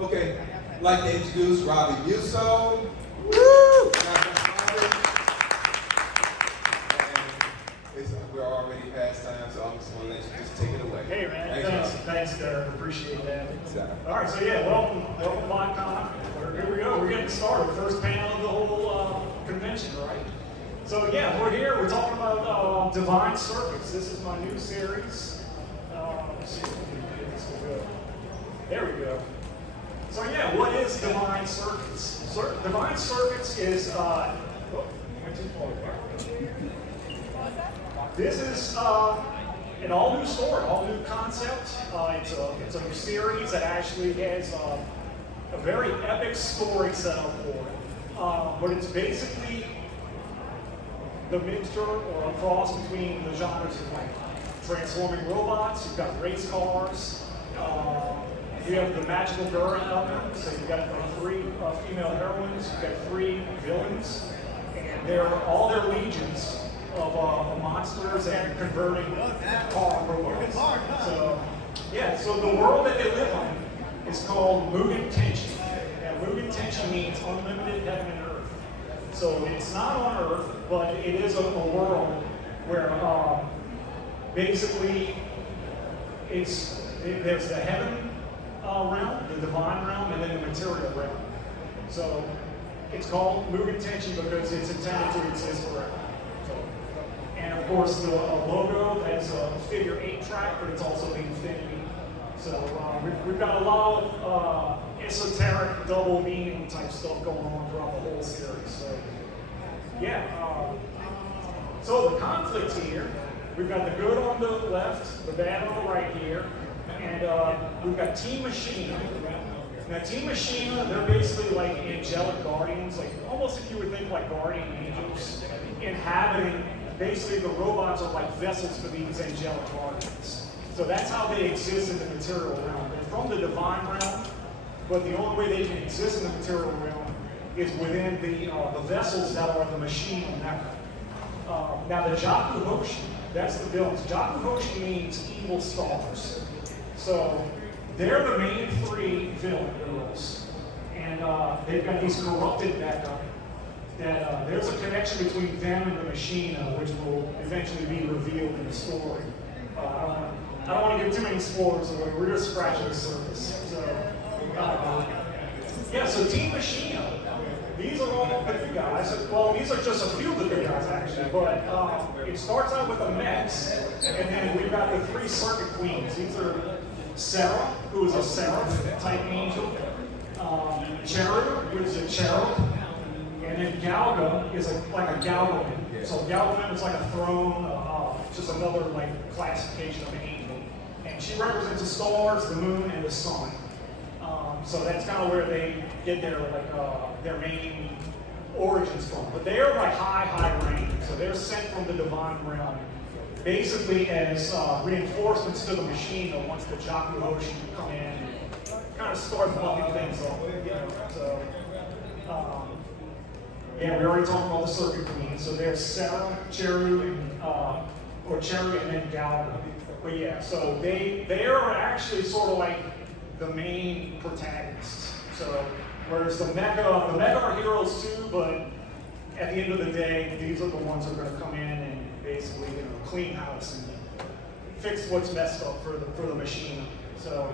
Okay, I'd like to introduce Robby Musso. Woo! We're already past time, so I'm just going to let you just take it away. Hey man, thanks Derek, appreciate that. Exactly. All right, so yeah, welcome Botcon. Here we go, we're getting started. First panel of the whole convention, right? So yeah, we're here, we're talking about Divine Circuits. This is my new series. Let's see if we can get this to go. There we go. So yeah, what is Divine Circuits? Divine Circuits is, went too far. This is an all-new story, all-new concept. It's a new series that actually has a very epic story set up for it. But it's basically the mixture or a cross between the genres of like transforming robots, you've got race cars, you have the magical girl element, so you've got three female heroines, you've got three villains, and all their legions of monsters and converting car robots. So, yeah, so the world that they live on is called Mugen Tenchi. And Mugen Tenchi means unlimited heaven and earth. So it's not on Earth, but it is a world where basically there's the heaven realm, the divine realm, and then the material realm. So it's called Mugen Tenchi because it's intended to exist forever. And of course, the logo has a figure 8 track, but it's also the infinity. So we've got a lot of esoteric double meaning type stuff going on throughout the whole series. So yeah. So the conflict here, we've got the good on the left, the bad on the right here, and we've got Team Machina. Now Team Machina, they're basically like angelic guardians, like almost if you would think like guardian angels inhabiting. Basically, the robots are like vessels for these angelic guardians. So that's how they exist in the material realm. They're from the divine realm, but the only way they can exist in the material realm is within the vessels that are the machine mecha. Now the Jaku Hoshi, that's the villains. Jaku Hoshi means evil stars. So they're the main three villain girls. And they've got these corrupted mecha. That there's a connection between them and the machine, which will eventually be revealed in the story. I don't want to give too many spoilers away. We're just scratching the surface. So, yeah. So Team Machina, these are all the big guys. Well, these are just a few of the big guys actually. But it starts out with the mechs, and then we've got the three circuit queens. These are Sarah, who is a seraph type angel. Cherub, who is a cherub. And then Galga is like a Galgaman. So Galgaman is like a throne, just another like classification of an angel. And she represents the stars, the moon, and the sun. So that's kind of where they get their main origins from. But they are like high range. So they're sent from the divine realm, basically as reinforcements to the machine. Once the Jaku Hoshi come in and kind of start fucking things up. You know? So. Yeah, we already talked about the circuit queens. So there's Sarah, Cherub, and then Galga. But yeah, so they are actually sort of like the main protagonists. So whereas the mecha are heroes too, but at the end of the day, these are the ones who are going to come in and basically clean house and fix what's messed up for the machine. So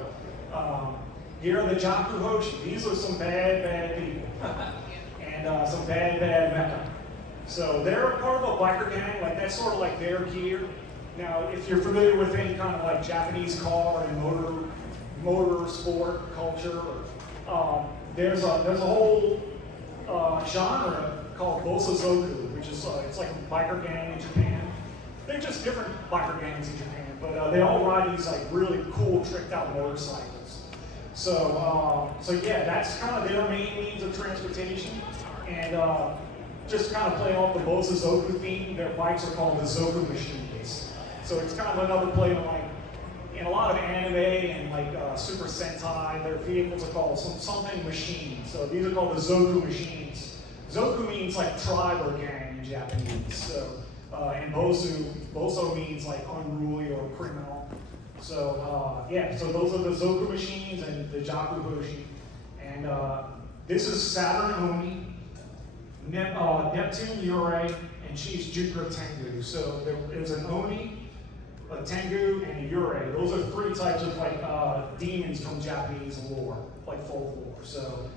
here are the Jaku Hoshi. These are some bad people. And some bad mecha. So they're part of a biker gang, like that's sort of like their gear. Now, if you're familiar with any kind of like Japanese car and motor sport culture, there's a whole genre called Bosozoku, which is it's like a biker gang in Japan. They're just different biker gangs in Japan, but they all ride these like really cool, tricked out motorcycles. So yeah, that's kind of their main means of transportation. And just kind of play off the Bosozoku theme, their bikes are called the Zoku machines. So it's kind of another play on like, in a lot of anime and like Super Sentai, their vehicles are called something machines. So these are called the Zoku machines. Zoku means like tribe or gang in Japanese. So, and Boso means like unruly or criminal. So yeah, so those are the Zoku machines and the Jaku Hoshi. And this is Saturn Oni, Neptune Ure, and she's Jupiter Tengu. So there's an Oni, a Tengu, and a Ure. Those are three types of like demons from Japanese lore, like folklore. So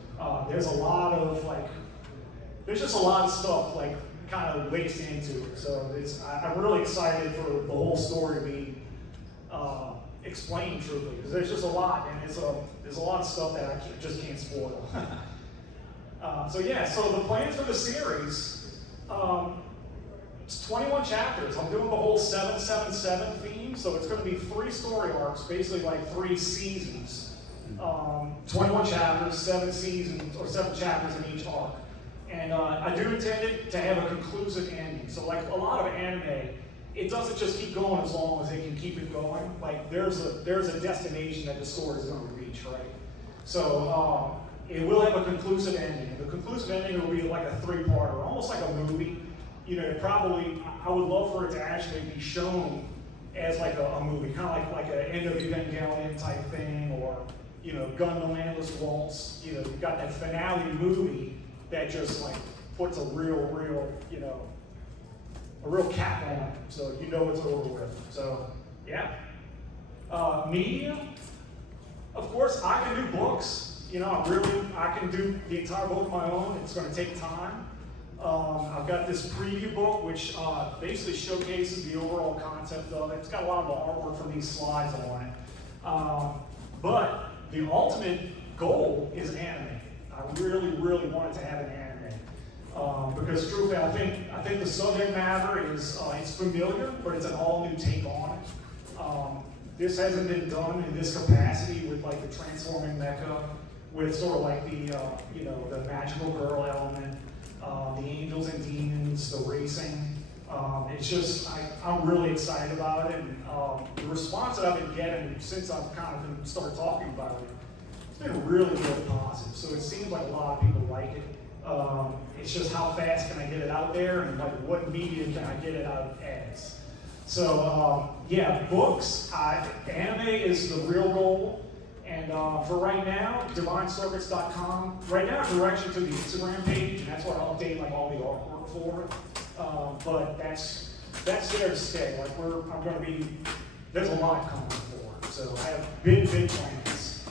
there's a lot of like, there's just a lot of stuff like kind of laced into it. So I'm really excited for the whole story being explained truly, because there's just a lot, and there's a lot of stuff that I just can't spoil. So yeah, so the plans for the series, it's 21 chapters. I'm doing the whole 777 theme, so it's going to be 3 story arcs, basically like 3 seasons. 21 chapters, 7 seasons, or 7 chapters in each arc. And I do intend it to have a conclusive ending. So like a lot of anime, it doesn't just keep going as long as they can keep it going. Like there's a destination that the story is going to reach, right? So it will have a conclusive ending. The conclusive ending will be like a 3-parter, almost like a movie. You know, probably I would love for it to actually be shown as like a movie, kind of like an End of Evangelion type thing, or you know, Gundam Endless Waltz. You know, you've got that finale movie that just like puts a real, you know, a real cap on it, so you know it's over with. So yeah, media. Of course, I can do books. You know, I can do the entire book on my own. It's going to take time. I've got this preview book, which basically showcases the overall concept of it. It's got a lot of the artwork from these slides on it. But the ultimate goal is anime. I really wanted to have an anime. Because truthfully, I think the subject matter is it's familiar, but it's an all-new take on it. This hasn't been done in this capacity with like the transforming mecha, with sort of like the you know, the magical girl element, the angels and demons, the racing. It's just I'm really excited about it, and the response that I've been getting since I've kind of been started talking about it, it's been really positive. So it seems like a lot of people like it. It's just how fast can I get it out there, and like what medium can I get it out as? So yeah, books. Anime is the real goal, and for right now, divinecircuits.com. Right now, I'm direction to the Instagram page, and that's where I update like all the artwork for it. But that's there to stay. Like I'm going to be. There's a lot coming forward, so I have big plans.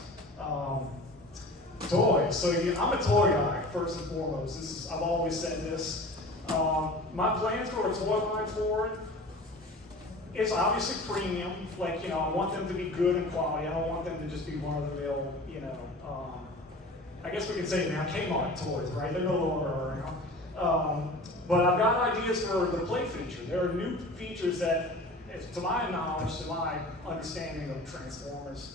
Toys. So I'm a toy guy first and foremost. I've always said this. My plans for a toy line for it is obviously premium. Like, you know, I want them to be good and quality. I don't want them to just be one of the mill, you know. I guess we can say now Kmart toys, right? They're no longer around. But I've got ideas for the play feature. There are new features that, to my knowledge, to my understanding of Transformers,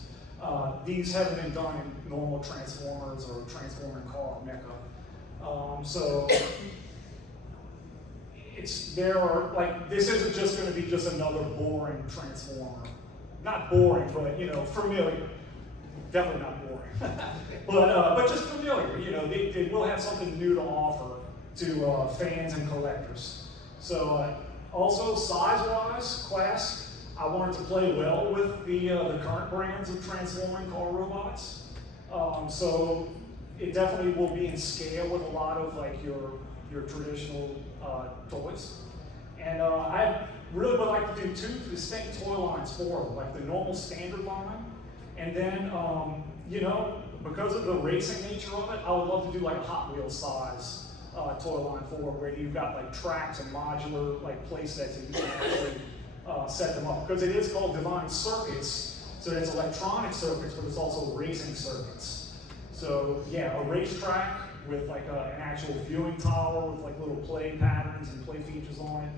these haven't been done in normal Transformers or Transformer car mecha. So this isn't just going to be just another boring Transformer. Not boring, but you know, familiar. Definitely not boring. but just familiar. You know, they will have something new to offer to fans and collectors. So also size-wise, class. I wanted to play well with the current brands of transforming car robots. So it definitely will be in scale with a lot of like your traditional toys. And I really would like to do 2 distinct toy lines for them, like the normal standard line, and then you know, because of the racing nature of it, I would love to do like a Hot Wheels size toy line for it, where you've got like tracks and modular like play sets and you can actually set them up, because it is called Divine Circuits, so it's electronic circuits, but it's also racing circuits. So yeah, a racetrack with like an actual viewing tower with like little play patterns and play features on it.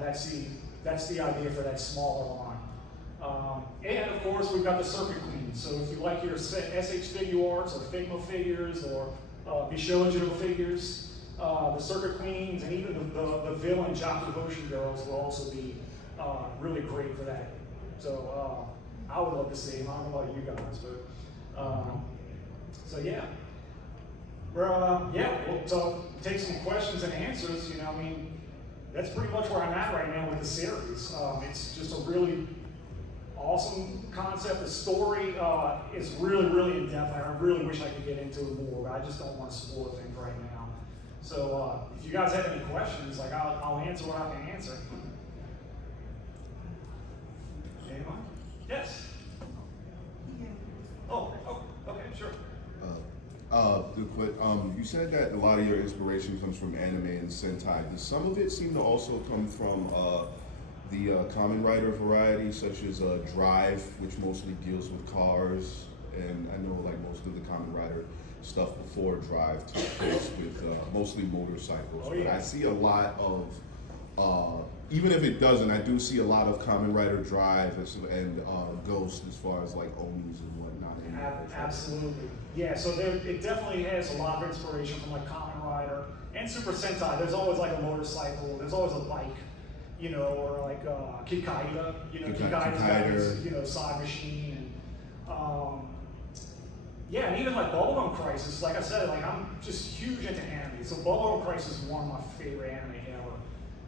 That's the idea for that smaller line. And of course, we've got the Circuit Queen. So if you like your SH Figure Arts or Figma figures or Bishojo figures, the Circuit Queens and even the villain Jock Devotion Girls will also be really great for that. So I would love to see them. I don't know about you guys, but so yeah. We'll take some questions and answers. You know, I mean, that's pretty much where I'm at right now with the series. It's just a really awesome concept. The story is really, really in depth. I really wish I could get into it more, but I just don't want to spoil things right now. So if you guys have any questions, like I'll answer what I can answer. Anyone? Yes. Oh, okay, sure. You said that a lot of your inspiration comes from anime and Sentai. Does some of it seem to also come from the Kamen Rider variety, such as Drive, which mostly deals with cars? And I know like most of the Kamen Rider stuff before Drive took place with mostly motorcycles. Oh, yeah. But I see a lot of, even if it doesn't, I do see a lot of Kamen Rider Drive and Ghost as far as like Omis and whatnot. Absolutely. Yeah, so it definitely has a lot of inspiration from like Kamen Rider and Super Sentai. There's always like a motorcycle, there's always a bike, you know, or like Kikaida, you know, Kikaida's got his, you know, side machine. And yeah, and even like Bubblegum Crisis, like I said, like I'm just huge into anime. So Bubblegum Crisis is one of my favorite anime ever.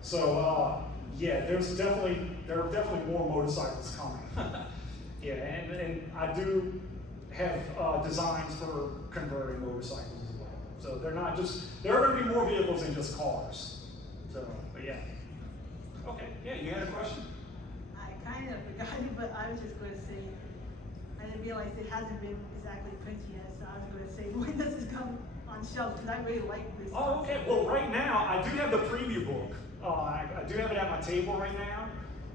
So yeah, there are definitely more motorcycles coming. Yeah, and I do have designs for converting motorcycles as well. So there are going to be more vehicles than just cars. So, but yeah. Okay, yeah, you had a question? I kind of forgot it, but I was just going to say, I didn't realize it hasn't been exactly printed yet, so I was going to say, when does this come on shelves? Because I really like this. Oh, okay. Well, right now, I do have the preview book. I do have it at my table right now.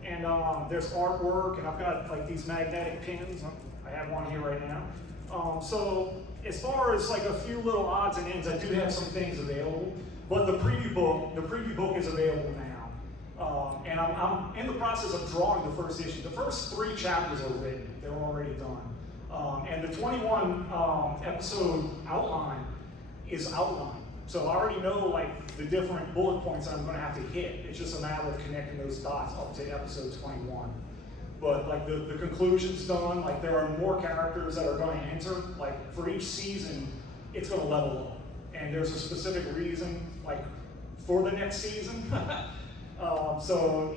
And there's artwork, and I've got like these magnetic pins. I have one here right now. So as far as like a few little odds and ends, I do have some things available. But the preview book is available now. And I'm in the process of drawing the first issue. The first 3 chapters are written; they're already done. And the 21 episode outline is outlined. So I already know like the different bullet points I'm going to have to hit. It's just a matter of connecting those dots up to episode 21. But like the conclusion's done. Like there are more characters that are going to enter. Like for each season, it's going to level up, and there's a specific reason like for the next season. So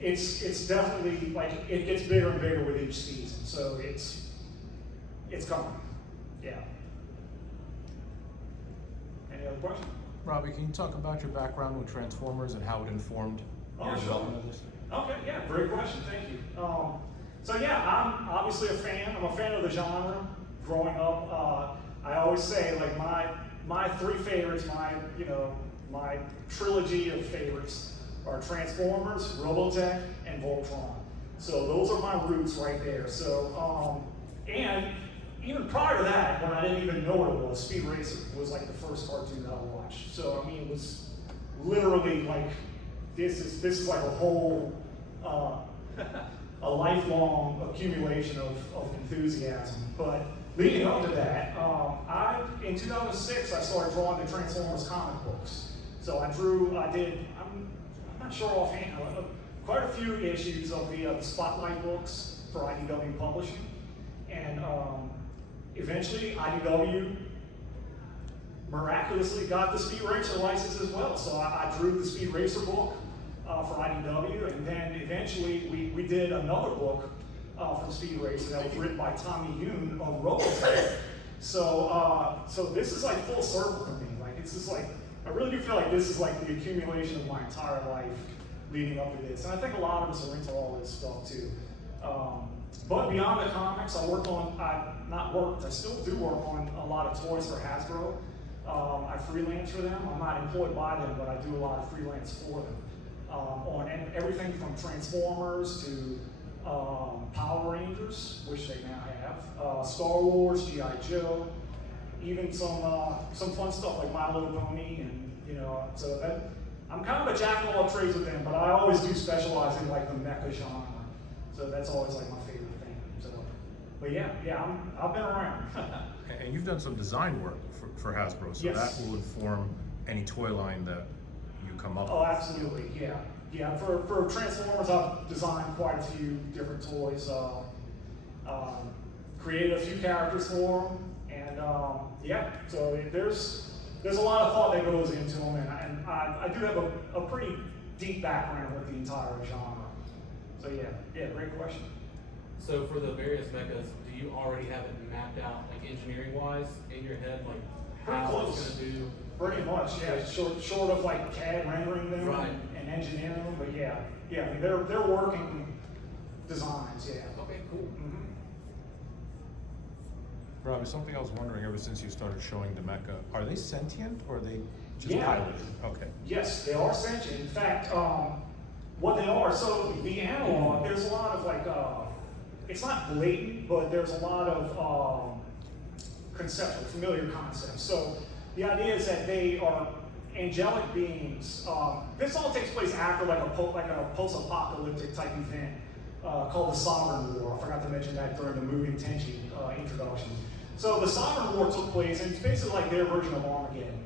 it's definitely like it gets bigger and bigger with each season. So it's coming. Yeah. Any other questions? Robby, can you talk about your background with Transformers and how it informed your development of this? Okay, yeah, great question, thank you. So yeah, I'm obviously a fan. I'm a fan of the genre. Growing up, I always say like my 3 favorites, my trilogy of favorites are Transformers, Robotech, and Voltron. So those are my roots right there. So and even prior to that, when I didn't even know what it was, Speed Racer was like the first cartoon that I watched. So I mean, it was literally like this is like a whole a lifelong accumulation of enthusiasm. But leading up to that, in 2006 I started drawing the Transformers comic books. So I'm not sure offhand, quite a few issues of the Spotlight books for IDW Publishing, and eventually IDW miraculously got the Speed Racer license as well. So I drew the Speed Racer book for IDW, and then eventually we did another book from Speed Racer that was written by Tommy Yoon of Robotech. So this is like full circle for me. Like it's just like I really do feel like this is like the accumulation of my entire life leading up to this, and I think a lot of us are into all this stuff too. But beyond the comics, I still do work on a lot of toys for Hasbro. I freelance for them. I'm not employed by them, but I do a lot of freelance for them. On everything from Transformers to Power Rangers, which they now have, Star Wars, G.I. Joe, even some fun stuff like My Little Pony, and so I'm kind of a jack of all trades with them, but I always do specialize in like the mecha genre. So that's always like my favorite thing. So, but yeah, I've been around. And you've done some design work for Hasbro, so Yes. that will inform any toy line that you come up Oh, with. absolutely, yeah. Yeah, for Transformers, I've designed quite a few different toys. Created a few characters for them, and yeah. So there's a lot of thought that goes into them, and I do have a pretty deep background with the entire genre. So yeah, great question. So for the various mechas, do you already have it mapped out, like engineering wise, in your head, like Pretty how close. it's gonna do? Pretty much, yeah. Short of like CAD rendering them Right. and engineering them, but yeah. I mean, they're working designs, yeah. Okay, cool. Mhm. Robbie, something I was wondering ever since you started showing the mecha, are they sentient or are they just Yeah. piloted? Okay. Yes, they are sentient. In fact, what they are, so the analog, there's a lot of like, it's not blatant, but there's a lot of conceptual, familiar concepts. So the idea is that they are angelic beings. This all takes place after like a post-apocalyptic type event called the Sovereign War. I forgot to mention that during the movie Tenchi introduction. So the Sovereign War took place, and it's basically like their version of Armageddon.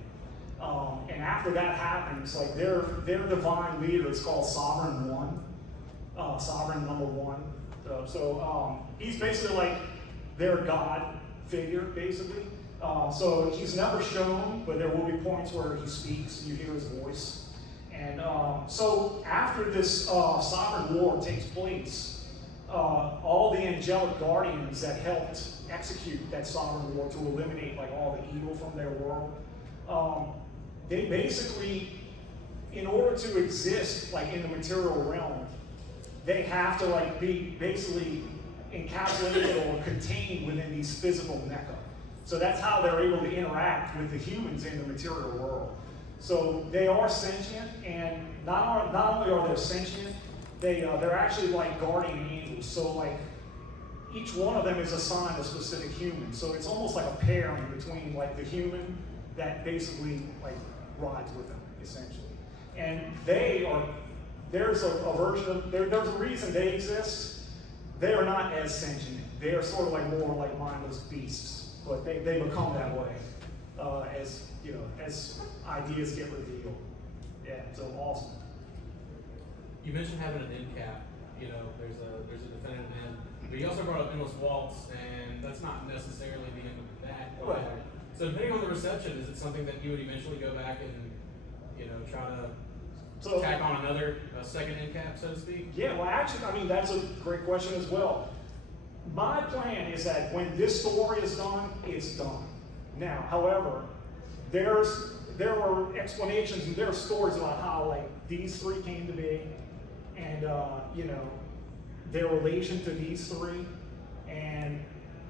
And after that happens, like their divine leader is called Sovereign One, Sovereign Number One. He's basically like their god figure, basically. So he's never shown, but there will be points where he speaks, you hear his voice. And so after this Sovereign War takes place, all the angelic guardians that helped execute that Sovereign War to eliminate like all the evil from their world, they basically, in order to exist like in the material realm, they have to like be basically encapsulated or contained within these physical mecha. So that's how they're able to interact with the humans in the material world. So they are sentient, and not only are they sentient, they're actually like guardian angels. So like each one of them is assigned a specific human. So it's almost like a pairing between like the human that basically like rides with them, essentially. And there's a version of, there's a reason they exist. They are not as sentient. They are sort of like more like mindless beasts, but they become that way as you know, as ideas get revealed. Yeah, so awesome. You mentioned having an end cap. You know, there's a definitive end. But you also brought up endless waltz, and that's not necessarily the end of that. Right. So depending on the reception, is it something that you would eventually go back and, you know, try to tack on another second end cap, so to speak? Yeah, well, actually, I mean, that's a great question as well. My plan is that when this story is done, it's done. Now, however, there are explanations and there are stories about how like these three came to be, and you know, their relation to these three, and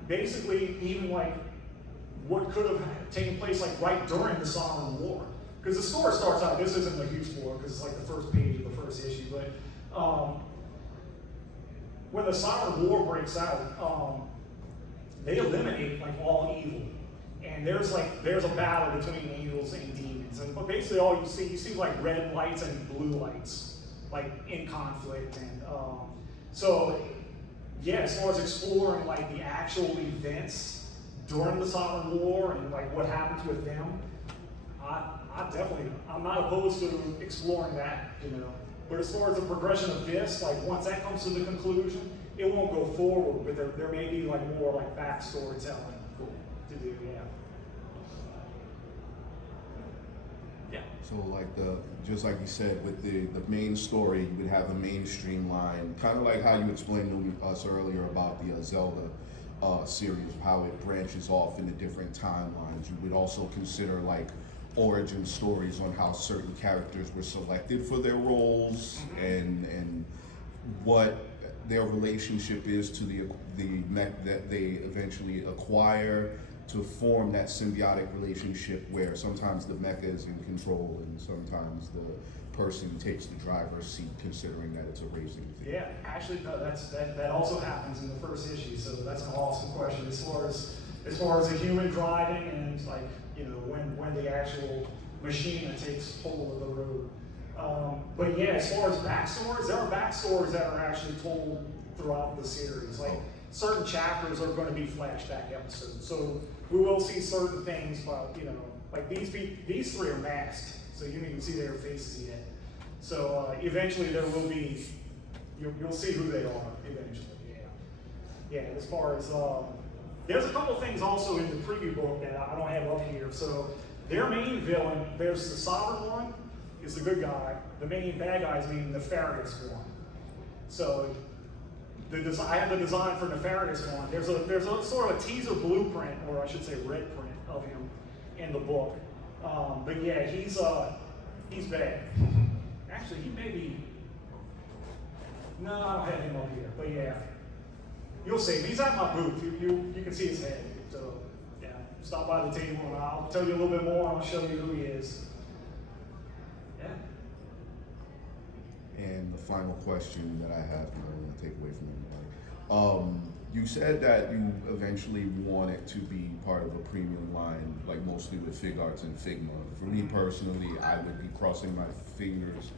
basically even like what could have taken place like right during the Sovereign War. Because the story starts out, this isn't a huge spoiler because it's like the first page of the first issue, but when the Sovereign War breaks out, they eliminate like all evil. And there's a battle between angels and demons. But basically all you see like red lights and blue lights, like in conflict. And so yeah, as far as exploring like the actual events during the Sovereign War and like what happens with them, I'm not opposed to exploring that, you know. But as far as the progression of this, like once that comes to the conclusion, it won't go forward, but there may be like more like backstory telling to do, yeah. Yeah. So like just like you said, with the main story, you would have the mainstream line, kind of like how you explained to us earlier about the Zelda series, how it branches off into different timelines. You would also consider like origin stories on how certain characters were selected for their roles, and what their relationship is to the mech that they eventually acquire, to form that symbiotic relationship where sometimes the mecha is in control and sometimes the person takes the driver's seat, considering that it's a racing thing. Yeah, actually, no, that also happens in the first issue. So that's an awesome question as far as the human driving and like, you know, when the actual machine takes hold of the road. But yeah, as far as backstories, there are backstories that are actually told throughout the series. Like certain chapters are going to be flashback episodes, so we will see certain things. But you know, like these three are masked, so you don't even see their faces yet. So eventually there will be, you'll see who they are eventually. Yeah. As far as there's a couple things also in the preview book that I don't have up here. So their main villain, there's the Sovereign One, is the good guy. The main bad guy is the nefarious one. So I have the design for Nefarious one. There's a sort of a teaser blueprint, or I should say red print of him in the book. But yeah, he's bad. Actually, he may be. No, I don't have him up here. But yeah, you'll see. He's at my booth. You can see his head. So yeah, stop by the table and I'll tell you a little bit more. I'll show you who he is. Yeah. And the final question that I have, and I don't want to take away from anybody. You said that you eventually want it to be part of a premium line, like mostly with Fig Arts and Figma. For me personally, I would be crossing my fingers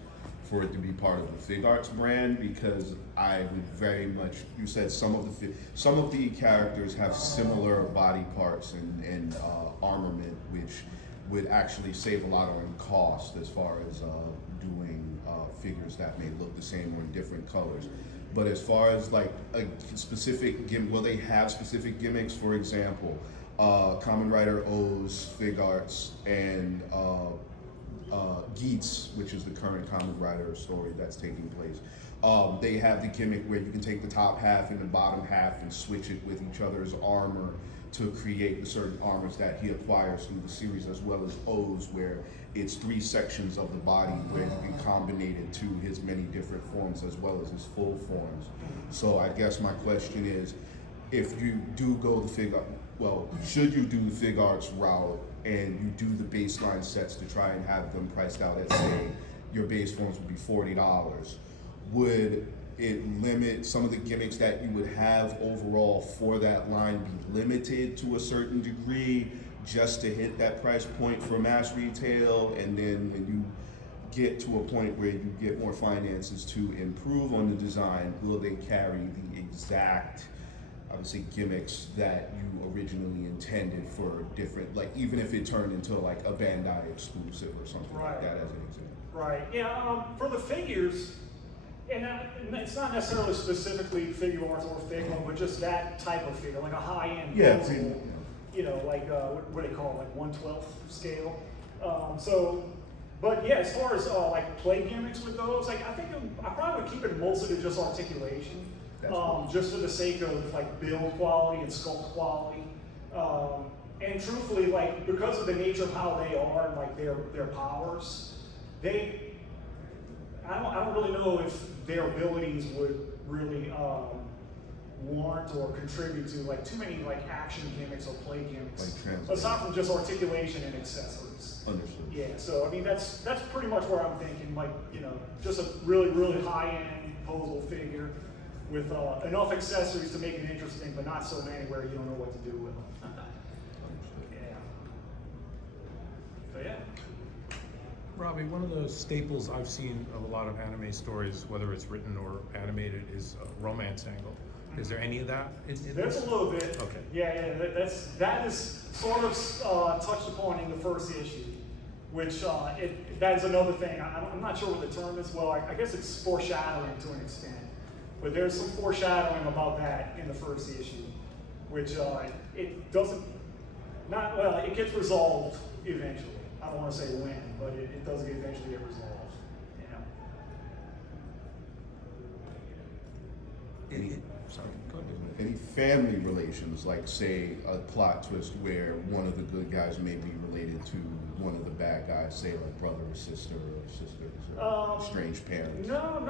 for it to be part of the Fig Arts brand, because I would very much, you said some of the characters have similar body parts and armament, which would actually save a lot on cost as far as doing figures that may look the same or in different colors. But as far as like a specific gimmick, will they have specific gimmicks? For example, Kamen Rider O's Fig Arts and Geats, which is the current Kamen Rider story that's taking place. They have the gimmick where you can take the top half and the bottom half and switch it with each other's armor to create the certain armors that he acquires through the series, as well as O's, where it's 3 sections of the body where you can combine it to his many different forms as well as his full forms. So I guess my question is, if you do go the should you do the Fig Arts route and you do the baseline sets to try and have them priced out at, say, your base forms would be $40, would it limit some of the gimmicks that you would have overall for that line, be limited to a certain degree just to hit that price point for mass retail? And then when you get to a point where you get more finances to improve on the design, will they carry the exact, I would say, gimmicks that you originally intended for different, like even if it turned into like a Bandai exclusive or something like that as an example? Right. Yeah. For the figures, and it's not necessarily specifically Figure Arts or Figma, but just that type of figure, like a high-end puzzle, you know, like what do they call it, like 1/12 scale. But yeah, as far as like play gimmicks with those, like I think I probably would keep it mostly to just articulation, just for the sake of like build quality and sculpt quality. And truthfully, like because of the nature of how they are and like their powers, I don't really know if their abilities would really warrant or contribute to like too many like action gimmicks or play gimmicks, aside from just articulation and accessories. Understood. Yeah, so I mean that's pretty much where I'm thinking, like, you know, just a really high-end posable figure with enough accessories to make it interesting, but not so many where you don't know what to do with them. Yeah. So yeah. Robby, one of the staples I've seen of a lot of anime stories, whether it's written or animated, is a romance angle. Is there any of that? There's a little bit. Okay. Yeah, that is sort of touched upon in the first issue, which that is another thing. I'm not sure what the term is. Well, I guess it's foreshadowing to an extent, but there's some foreshadowing about that in the first issue, which it doesn't, not well. It gets resolved eventually. I don't want to say when, but it does eventually get resolved. Yeah. Any family relations, like say a plot twist where one of the good guys may be related to one of the bad guys, say like brother or sisters or strange parents? No,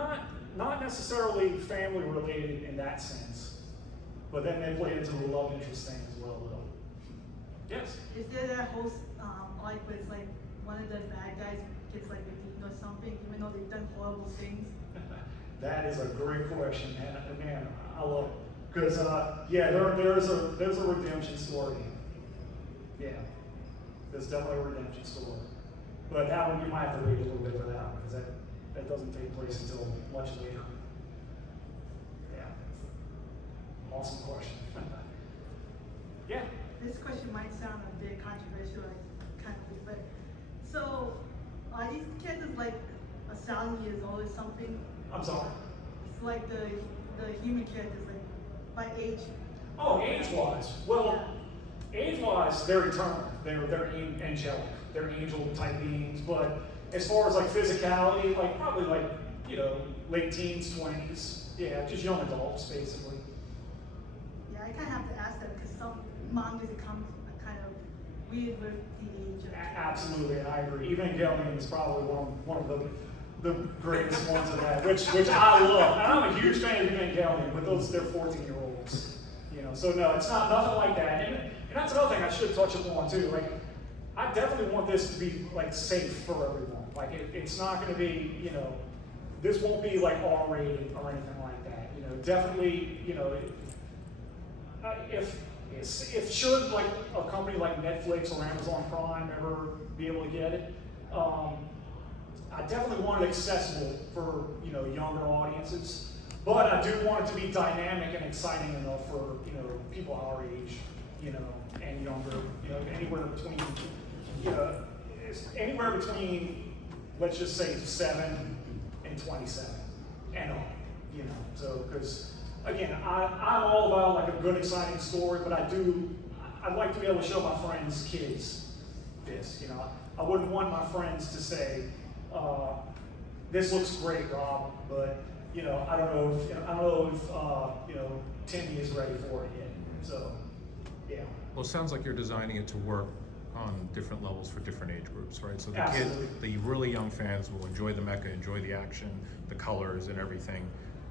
not necessarily family related in that sense, but then they play into the love interest thing as well, though. Yes? Is there that whole arc where it's like one of the bad guys gets like redeemed or something, even though they've done horrible things? That is a great question, man. I love it. Because yeah, there's a redemption story. Yeah, there's definitely a redemption story. But that one you might have to wait a little bit for that one, because that doesn't take place until much later. Yeah. Awesome question. Yeah. This question might sound a bit controversial, like, kind of, but so are these characters like 1,000 years old or something? I'm sorry. It's like the human characters, like by age. Oh, age-wise. Well, age-wise, they're eternal. They're angelic. They're angel-type beings. But as far as like physicality, like probably like, you know, late teens, 20s, Yeah, just young adults, basically. Yeah, I kind of have to ask that because some mangas become kind of weird with the age of. Absolutely, and I agree. Evangelion is probably one of the greatest ones of that, which I love. And I'm a huge fan of Evangelion, but they're 14-year-olds. You know, so no, it's not nothing like that. And that's another thing I should touch upon too. Like, I definitely want this to be like safe for everyone. Like, it's not going to be, you know, this won't be like R-rated or anything like that. You know, definitely, you know, if should like a company like Netflix or Amazon Prime ever be able to get it, I definitely want it accessible for, you know, younger audiences. But I do want it to be dynamic and exciting enough for, you know, people our age, you know, and younger. You know, anywhere between, you know, anywhere between, let's just say 7 and 27 and on. You know, so because again, I'm all about like a good, exciting story, but I'd like to be able to show my friends' kids this. You know, I wouldn't want my friends to say, "This looks great, Rob," but you know, I don't know if you know, Timmy is ready for it yet. So, yeah. Well, it sounds like you're designing it to work on different levels for different age groups, right? So the Absolutely. kids, the really young fans will enjoy the mecha, enjoy the action, the colors and everything.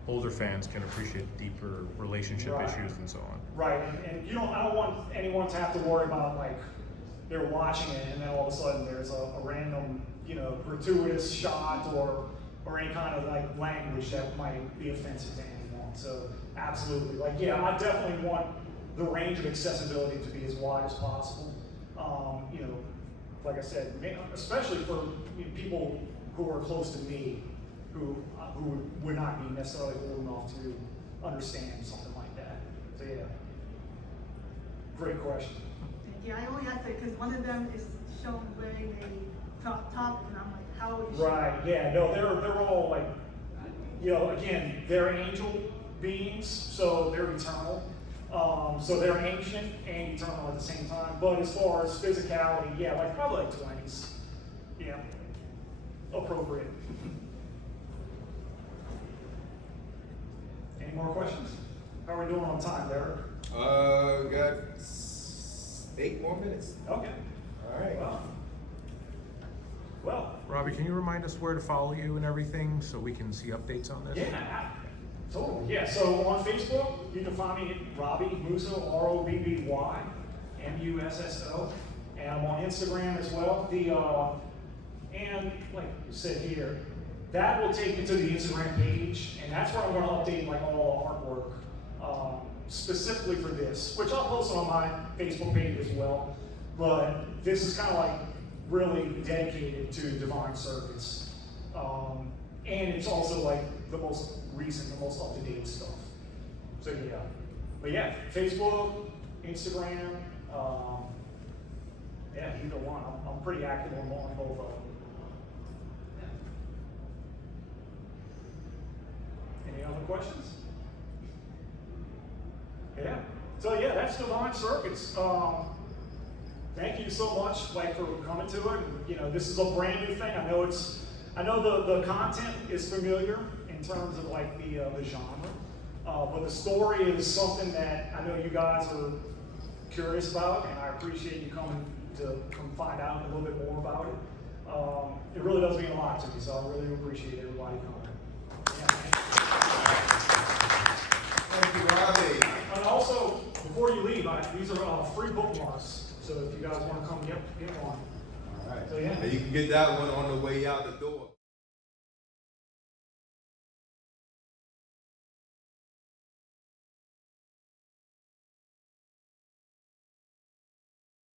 Older fans can appreciate deeper relationship Right. issues and so on. Right, and I don't want anyone to have to worry about like they're watching it and then all of a sudden there's a random, you know, gratuitous shot or any kind of like language that might be offensive to anyone. So absolutely, like yeah, I definitely want the range of accessibility to be as wide as possible. You know, like I said, especially for people who are close to me, who would not be necessarily old enough to understand something like that. So yeah, great question. Yeah, I only asked that because one of them is shown wearing a crop top, and I'm like, how old is she? Right. Yeah. No, they're all like, you know, again, they're angel beings, so they're eternal. So they're ancient and eternal at the same time. But as far as physicality, yeah, like probably like 20s. Yeah. Appropriate. Any more questions? How are we doing on time, Derek? Got 8 more minutes. Okay. All right. Well, Robbie, can you remind us where to follow you and everything so we can see updates on this? yeah, totally. Yeah, so on Facebook, you can find me at Robby Musso, Robby Musso, and I'm on Instagram as well. And like you said here, that will take you to the Instagram page, and that's where I'm going to update like all the artwork specifically for this, which I'll post on my Facebook page as well. But this is kind of like really dedicated to Divine Circuits, and it's also like the most recent, the most up-to-date stuff. So yeah, but yeah, Facebook, Instagram, yeah, either one. I'm pretty active on both of them. Any other questions? Yeah. So yeah, that's Divine Circuits. Thank you so much, like, for coming to it. And, you know, this is a brand new thing. I know the content is familiar in terms of like the genre, but the story is something that I know you guys are curious about, and I appreciate you coming to find out a little bit more about it. It really does mean a lot to me, so I really appreciate everybody coming. Yeah. Thank you, Robbie. And also, before you leave, these are free bookmarks. So if you guys want to come get one. All right. So, yeah. And you can get that one on the way out the door.